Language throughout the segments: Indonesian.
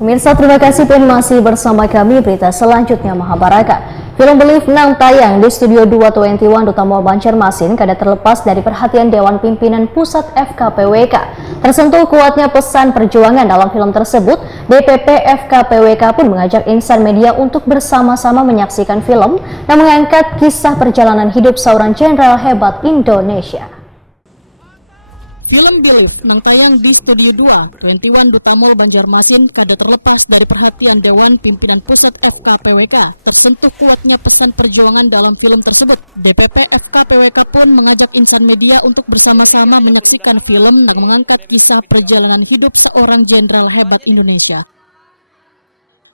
Pemirsa, terima kasih masih bersama kami. Berita selanjutnya Mahabharata. Film Believe Nang tayang di Studio 221 Duta Mall Banjarmasin kada terlepas dari perhatian Dewan Pimpinan Pusat FKPWK. Tersentuh kuatnya pesan perjuangan dalam film tersebut, DPP FKPWK pun mengajak insan media untuk bersama-sama menyaksikan film dan mengangkat kisah perjalanan hidup seorang jenderal hebat Indonesia. Film Believe Nang tayang di Studio 221 Duta Mall Banjarmasin kada terlepas dari perhatian Dewan Pimpinan Pusat FKPWK. Tersentuh kuatnya pesan perjuangan dalam film tersebut, DPP FKPWK pun mengajak insan media untuk bersama-sama menyaksikan film yang mengangkat kisah perjalanan hidup seorang jenderal hebat Indonesia.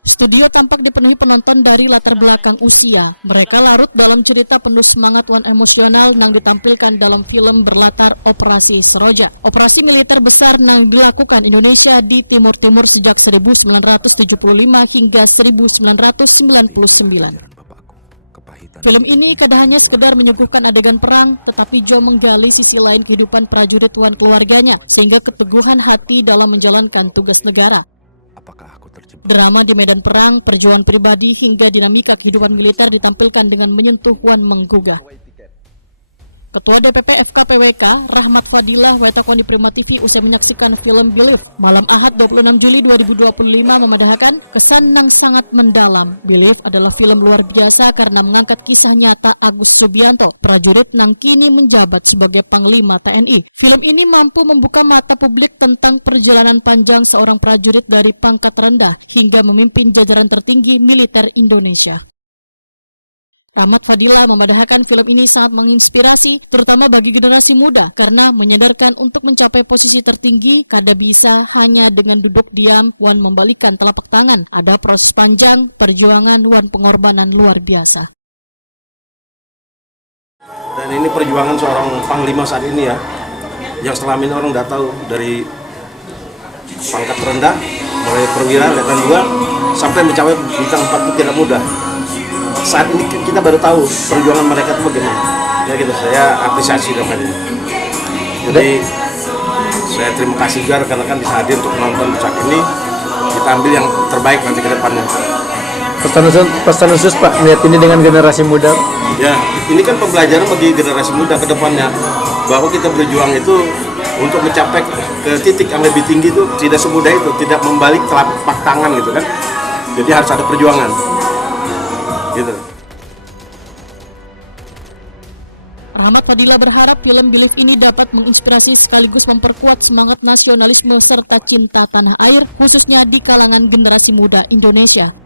Studio tampak dipenuhi penonton dari latar belakang usia. Mereka larut dalam cerita penuh semangat dan emosional yang ditampilkan dalam film berlatar Operasi Seroja. Operasi militer besar yang dilakukan Indonesia di Timur Timur sejak 1975 hingga 1999. Film ini kada hanya sekedar menyuguhkan adegan perang, tetapi juga menggali sisi lain kehidupan prajurit dan keluarganya, sehingga keteguhan hati dalam menjalankan tugas negara. Drama di medan perang, perjuangan pribadi, hingga dinamika kehidupan militer ditampilkan dengan menyentuh dan menggugah. Ketua DPP FKPWK, Rahmat Fadilah, wetakon di Prima TV usai menyaksikan film Believe malam Ahad 26 Juli 2025 memandahkan kesan yang sangat mendalam. Believe adalah film luar biasa karena mengangkat kisah nyata Agus Subianto, prajurit yang kini menjabat sebagai Panglima TNI. Film ini mampu membuka mata publik tentang perjalanan panjang seorang prajurit dari pangkat rendah hingga memimpin jajaran tertinggi militer Indonesia. Rahmat Fadilah memandahkan film ini sangat menginspirasi, terutama bagi generasi muda, karena menyadarkan untuk mencapai posisi tertinggi, kada bisa hanya dengan duduk diam dan membalikkan telapak tangan. Ada proses panjang, perjuangan, dan pengorbanan luar biasa. Dan ini perjuangan seorang panglima saat ini ya, yang selama ini orang udah tahu dari pangkat rendah, mulai perwira, letnan 2, sampai mencapai bintang 4 itu tidak mudah. Saat ini kita baru tahu perjuangan mereka itu bagaimana. Ya gitu, saya apresiasi dengan ini. Jadi saya terima kasih juga rekan-rekan bisa hadir untuk menonton saat ini. Kita ambil yang terbaik nanti ke depannya. Pesan khusus Pak, lihat ini dengan generasi muda. Ya, ini kan pembelajaran bagi generasi muda ke depannya, bahwa kita berjuang itu untuk mencapai ke titik yang lebih tinggi itu tidak semudah itu, tidak membalik telapak tangan gitu kan. Jadi harus ada perjuangan. Gitu. Rahmat Fadilah berharap film Believe ini dapat menginspirasi sekaligus memperkuat semangat nasionalisme serta cinta tanah air, khususnya di kalangan generasi muda Indonesia.